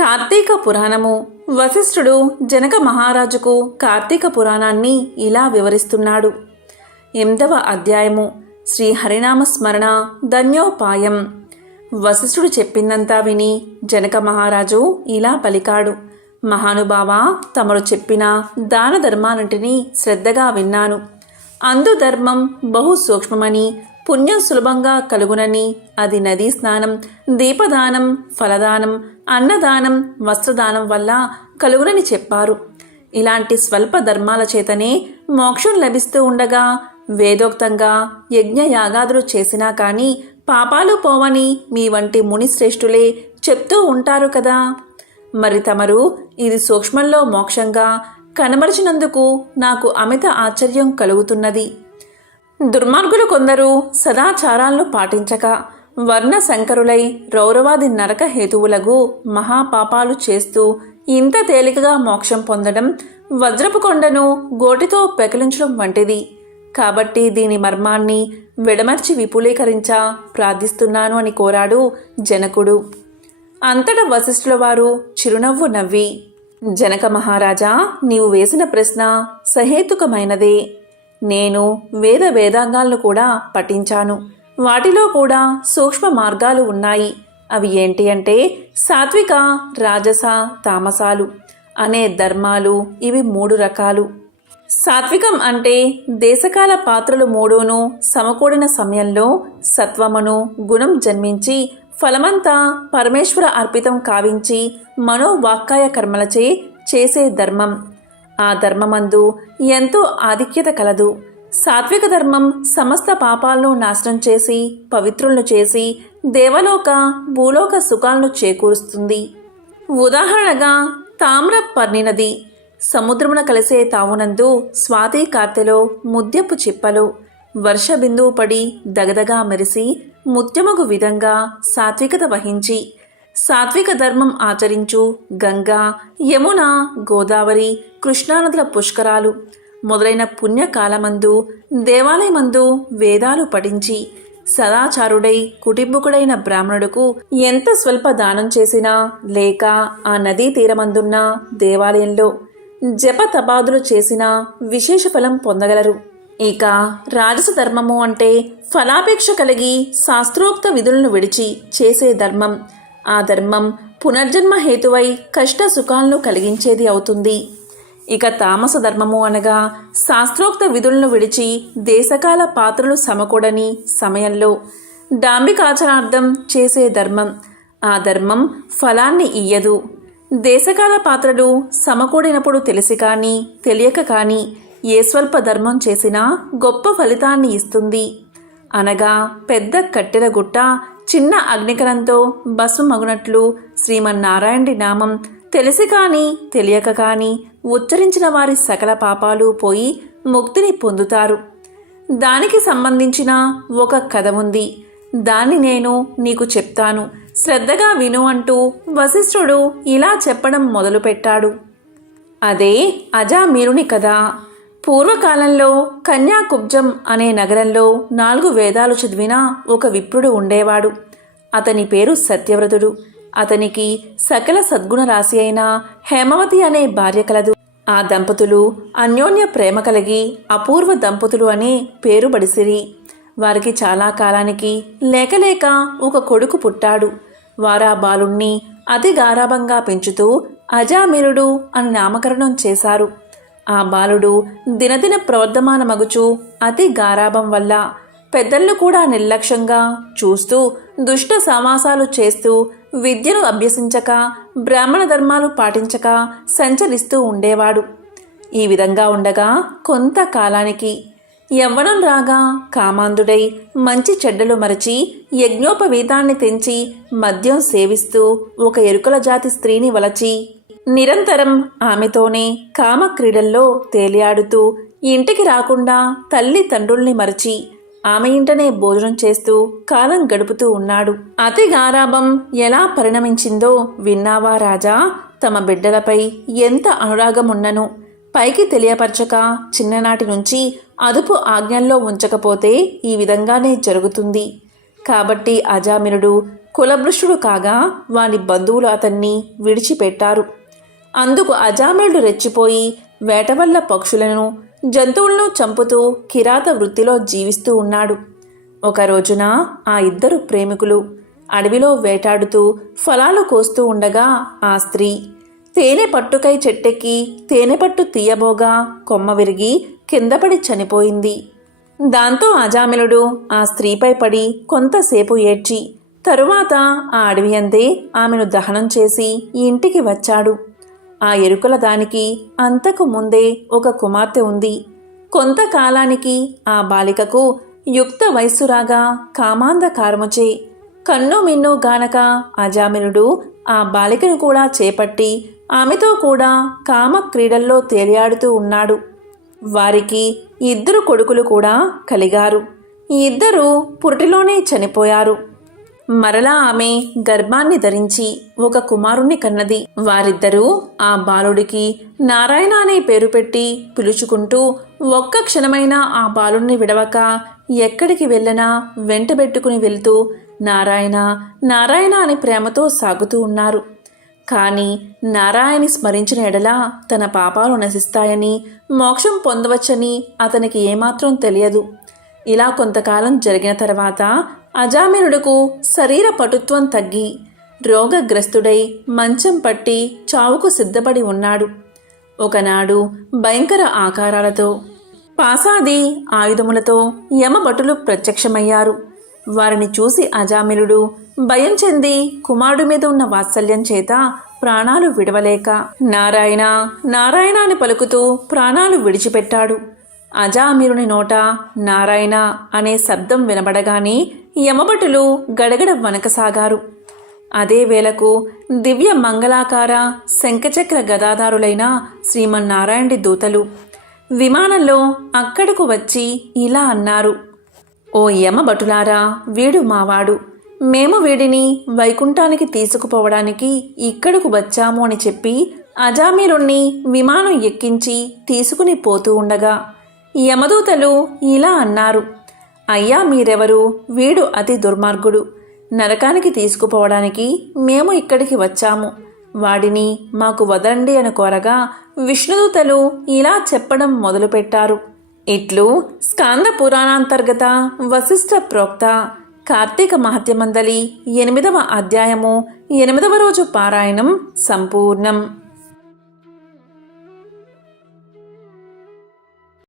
కార్తీక పురాణము. వశిష్ఠుడు జనక మహారాజుకు కార్తీక పురాణాన్ని ఇలా వివరిస్తున్నాడు. 8వ అధ్యాయము. శ్రీ హరినామ స్మరణ ధన్యోపాయం. వశిష్ఠుడు చెప్పిందంతా విని జనక మహారాజు ఇలా పలికాడు. మహానుభావా, తమరు చెప్పిన దాన ధర్మాలంటినీ శ్రద్ధగా విన్నాను. అందు ధర్మం బహు సూక్ష్మమని, పుణ్యం సులభంగా కలుగునని, అది నదీ స్నానం, దీపదానం, ఫలదానం, అన్నదానం, వస్త్రదానం వల్ల కలుగునని చెప్పారు. ఇలాంటి స్వల్ప ధర్మాల చేతనే మోక్షం లభిస్తూ ఉండగా వేదోక్తంగా యజ్ఞయాగాదులు చేసినా కానీ పాపాలు పోవని మీ వంటి మునిశ్రేష్ఠులే చెప్తూ ఉంటారు కదా. మరి తమరు ఇది సూక్ష్మంలో మోక్షంగా కనబరిచినందుకు నాకు అమిత ఆశ్చర్యం కలుగుతున్నది. దుర్మార్గులు కొందరు సదాచారాలను పాటించక వర్ణ సంకరులై రౌరవాది నరక హేతువులకు మహాపాపాలు చేస్తూ ఇంత తేలికగా మోక్షం పొందడం వజ్రపు కొండను గోటితో పెకిలించడం వంటిది. కాబట్టి దీని మర్మాన్ని విడమర్చి విపులీకరించ ప్రార్థిస్తున్నాను అని కోరాడు జనకుడు. అంతటా వశిష్ఠుల వారు చిరునవ్వు నవ్వి, జనక మహారాజా, నీవు వేసిన ప్రశ్న సహేతుకమైనదే. నేను వేదాంగాలను కూడా పఠించాను. వాటిలో కూడా సూక్ష్మ మార్గాలు ఉన్నాయి. అవి ఏంటి అంటే సాత్విక, రాజస, తామసాలు అనే ధర్మాలు. ఇవి 3 రకాలు. సాత్వికం అంటే దేశకాల పాత్రలు 3ను సమకూడిన సమయంలో సత్వమును గుణం జన్మించి ఫలమంతా పరమేశ్వర అర్పితం కావించి మనోవాక్కాయ కర్మలచే చేసే ధర్మం. ఆ ధర్మమందు ఎంతో ఆధిక్యత కలదు. సాత్విక ధర్మం సమస్త పాపాలను నాశనం చేసి పవిత్రులను చేసి దేవలోక భూలోక సుఖాలను చేకూరుస్తుంది. ఉదాహరణగా తామ్రపర్ణి నది సముద్రమున కలిసే తావునందు స్వాతి కార్తెలో ముత్యపు చిప్పలో వర్ష బిందువు పడి దగదగా మెరిసి ముత్యమగు విధంగా సాత్వికత వహించి సాత్విక ధర్మం ఆచరించు గంగా, యమున, గోదావరి, కృష్ణానదుల పుష్కరాలు మొదలైన పుణ్యకాలమందు దేవాలయమందు వేదాలు పఠించి సదాచారుడై కుటుంబకుడైన బ్రాహ్మణుడుకు ఎంత స్వల్ప దానం చేసినా లేక ఆ నదీ తీరమందున్న దేవాలయంలో జప తపాదులు చేసినా విశేష ఫలం పొందగలరు. ఇక రాజస ధర్మము అంటే ఫలాపేక్ష కలిగి శాస్త్రోక్త విధులను విడిచి చేసే ధర్మం. ఆ ధర్మం పునర్జన్మ హేతువై కష్ట సుఖాలను కలిగించేది అవుతుంది. ఇక తామస ధర్మము అనగా శాస్త్రోక్త విధులను విడిచి దేశకాల పాత్రలు సమకూడని సమయంలో డాంబికాచరణార్థం చేసే ధర్మం. ఆ ధర్మం ఫలాన్ని ఇయ్యదు. దేశకాల పాత్రలు సమకూడినప్పుడు తెలిసి కానీ తెలియక కానీ ఏ స్వల్ప ధర్మం చేసినా గొప్ప ఫలితాన్ని ఇస్తుంది. అనగా పెద్ద కట్టెల గుట్ట చిన్న అగ్నికరంతో భస్మమగునట్లు శ్రీమన్నారాయణుడి నామం తెలిసి కానీ తెలియక కానీ ఉచ్చరించిన వారి సకల పాపాలు పోయి ముక్తిని పొందుతారు. దానికి సంబంధించిన ఒక కథ ఉంది. దాన్ని నేను నీకు చెప్తాను, శ్రద్ధగా విను అంటూ వశిష్ఠుడు ఇలా చెప్పడం మొదలుపెట్టాడు. అదే అజామీరుని కథ. పూర్వకాలంలో కన్యాకుబ్జం అనే నగరంలో 4 వేదాలు చదివిన ఒక విప్రుడు ఉండేవాడు. అతని పేరు సత్యవ్రతుడు. అతనికి సకల సద్గుణ రాశి అయిన హేమవతి అనే భార్య కలదు. ఆ దంపతులు అన్యోన్య ప్రేమ కలిగి అపూర్వ దంపతులు అనే పేరు బడిసిరి. వారికి చాలా కాలానికి లేకలేక ఒక కొడుకు పుట్టాడు. వారా బాలుణ్ణి అతి గారాభంగా పెంచుతూ అజామీరుడు అని నామకరణం చేశారు. ఆ బాలుడు దినదిన ప్రవర్ధమానమగుచు అతి గారాభం వల్ల పెద్దలను కూడా నిర్లక్ష్యంగా చూస్తూ దుష్ట సమాసాలు చేస్తూ విద్యను అభ్యసించక బ్రాహ్మణ ధర్మాలు పాటించక సంచరిస్తూ ఉండేవాడు. ఈ విధంగా ఉండగా కొంతకాలానికి యవ్వనం రాగా కామాంధుడై మంచి చెడ్డలు మరచి యజ్ఞోపవీతాన్ని తెంచి మద్యం సేవిస్తూ ఒక ఎరుకల జాతి స్త్రీని వలచి నిరంతరం ఆమెతోనే కామక్రీడల్లో తేలియాడుతూ ఇంటికి రాకుండా తల్లి తండ్రుల్ని మరచి ఆమె ఇంటనే భోజనం చేస్తూ కాలం గడుపుతూ ఉన్నాడు. అతి గారాభం ఎలా పరిణమించిందో విన్నావా రాజా? తమ బిడ్డలపై ఎంత అనురాగమున్నను పైకి తెలియపరచక చిన్ననాటి నుంచి అదుపు ఆజ్ఞల్లో ఉంచకపోతే ఈ విధంగానే జరుగుతుంది. కాబట్టి అజామినుడు కులభ్రష్టుడు కాగా వాని బంధువులు అతన్ని విడిచిపెట్టారు. అందుకు అజామిళుడు రెచ్చిపోయి వేట వల్ల పక్షులను జంతువులను చంపుతూ కిరాత వృత్తిలో జీవిస్తూ ఉన్నాడు. ఒక రోజున ఆ ఇద్దరు ప్రేమికులు అడవిలో వేటాడుతూ ఫలాలు కోస్తూ ఉండగా ఆ స్త్రీ తేనె పట్టుకై చెట్టెక్కి తేనె పట్టు తీయబోగా కొమ్మ విరిగి కిందపడి చనిపోయింది. దాంతో అజామిళుడు ఆ స్త్రీపై పడి కొంతసేపు ఏడ్చి తరువాత ఆ అడవి అందే ఆమెను దహనం చేసి ఇంటికి వచ్చాడు. ఆ ఎరుకల దానికి అంతకు ముందే ఒక కుమార్తె ఉంది. కొంతకాలానికి ఆ బాలికకు యుక్త వయస్సు రాగా కామాంధకారముచే కన్ను మిన్ను గానక అజామిళుడు ఆ బాలికను కూడా చేపట్టి ఆమెతో కూడా కామ క్రీడల్లో తేలియాడుతూ ఉన్నాడు. వారికి ఇద్దరు కొడుకులు కూడా కలిగారు. ఈ ఇద్దరు పురిటిలోనే చనిపోయారు. మరలా ఆమె గర్భాన్ని ధరించి ఒక కుమారుణ్ణి కన్నది. వారిద్దరూ ఆ బాలుడికి నారాయణ అనే పేరు పెట్టి పిలుచుకుంటూ ఒక్క క్షణమైనా ఆ బాలుణ్ణి విడవక ఎక్కడికి వెళ్ళినా వెంటబెట్టుకుని వెళ్తూ నారాయణ నారాయణ అని ప్రేమతో సాగుతూ ఉన్నారు. కానీ నారాయణి స్మరించిన ఎడల తన పాపాలు నశిస్తాయని, మోక్షం పొందవచ్చని అతనికి ఏమాత్రం తెలియదు. ఇలా కొంతకాలం జరిగిన తర్వాత అజామిళుడుకు శరీర పటుత్వం తగ్గి రోగగ్రస్తుడై మంచం పట్టి చావుకు సిద్ధపడి ఉన్నాడు. ఒకనాడు భయంకర ఆకారాలతో పాసాది ఆయుధములతో యమభటులు ప్రత్యక్షమయ్యారు. వారిని చూసి అజామిళుడు భయం చెంది కుమారుడి మీద ఉన్న వాత్సల్యం చేత ప్రాణాలు విడవలేక నారాయణ నారాయణ అని పలుకుతూ ప్రాణాలు విడిచిపెట్టాడు. అజామిళుని నోట నారాయణ అనే శబ్దం వినబడగానే యమభటులు గడగడ వనకసాగారు. అదే వేళకు దివ్య మంగళాకార శంఖచక్ర గదాధారులైన శ్రీమన్నారాయణుడి దూతలు విమానంలో అక్కడకు వచ్చి ఇలా అన్నారు: ఓ యమభటులారా, వీడు మావాడు. మేము వీడిని వైకుంఠానికి తీసుకుపోవడానికి ఇక్కడకు వచ్చాము అని చెప్పి అజామిళుణ్ణి విమానం ఎక్కించి తీసుకుని పోతూ ఉండగా యమదూతలు ఇలా అన్నారు: అయ్యా, మీరెవరు? వీడు అతి దుర్మార్గుడు. నరకానికి తీసుకుపోవడానికి మేము ఇక్కడికి వచ్చాము. వాడిని మాకు వదలండి అని కోరగా విష్ణుదూతలు ఇలా చెప్పడం మొదలుపెట్టారు: ఇట్లు స్కాంద పురాణాంతర్గత వశిష్ఠ ప్రోక్త కార్తీక మహత్యమందలి 8వ అధ్యాయము 8వ రోజు పారాయణం సంపూర్ణం.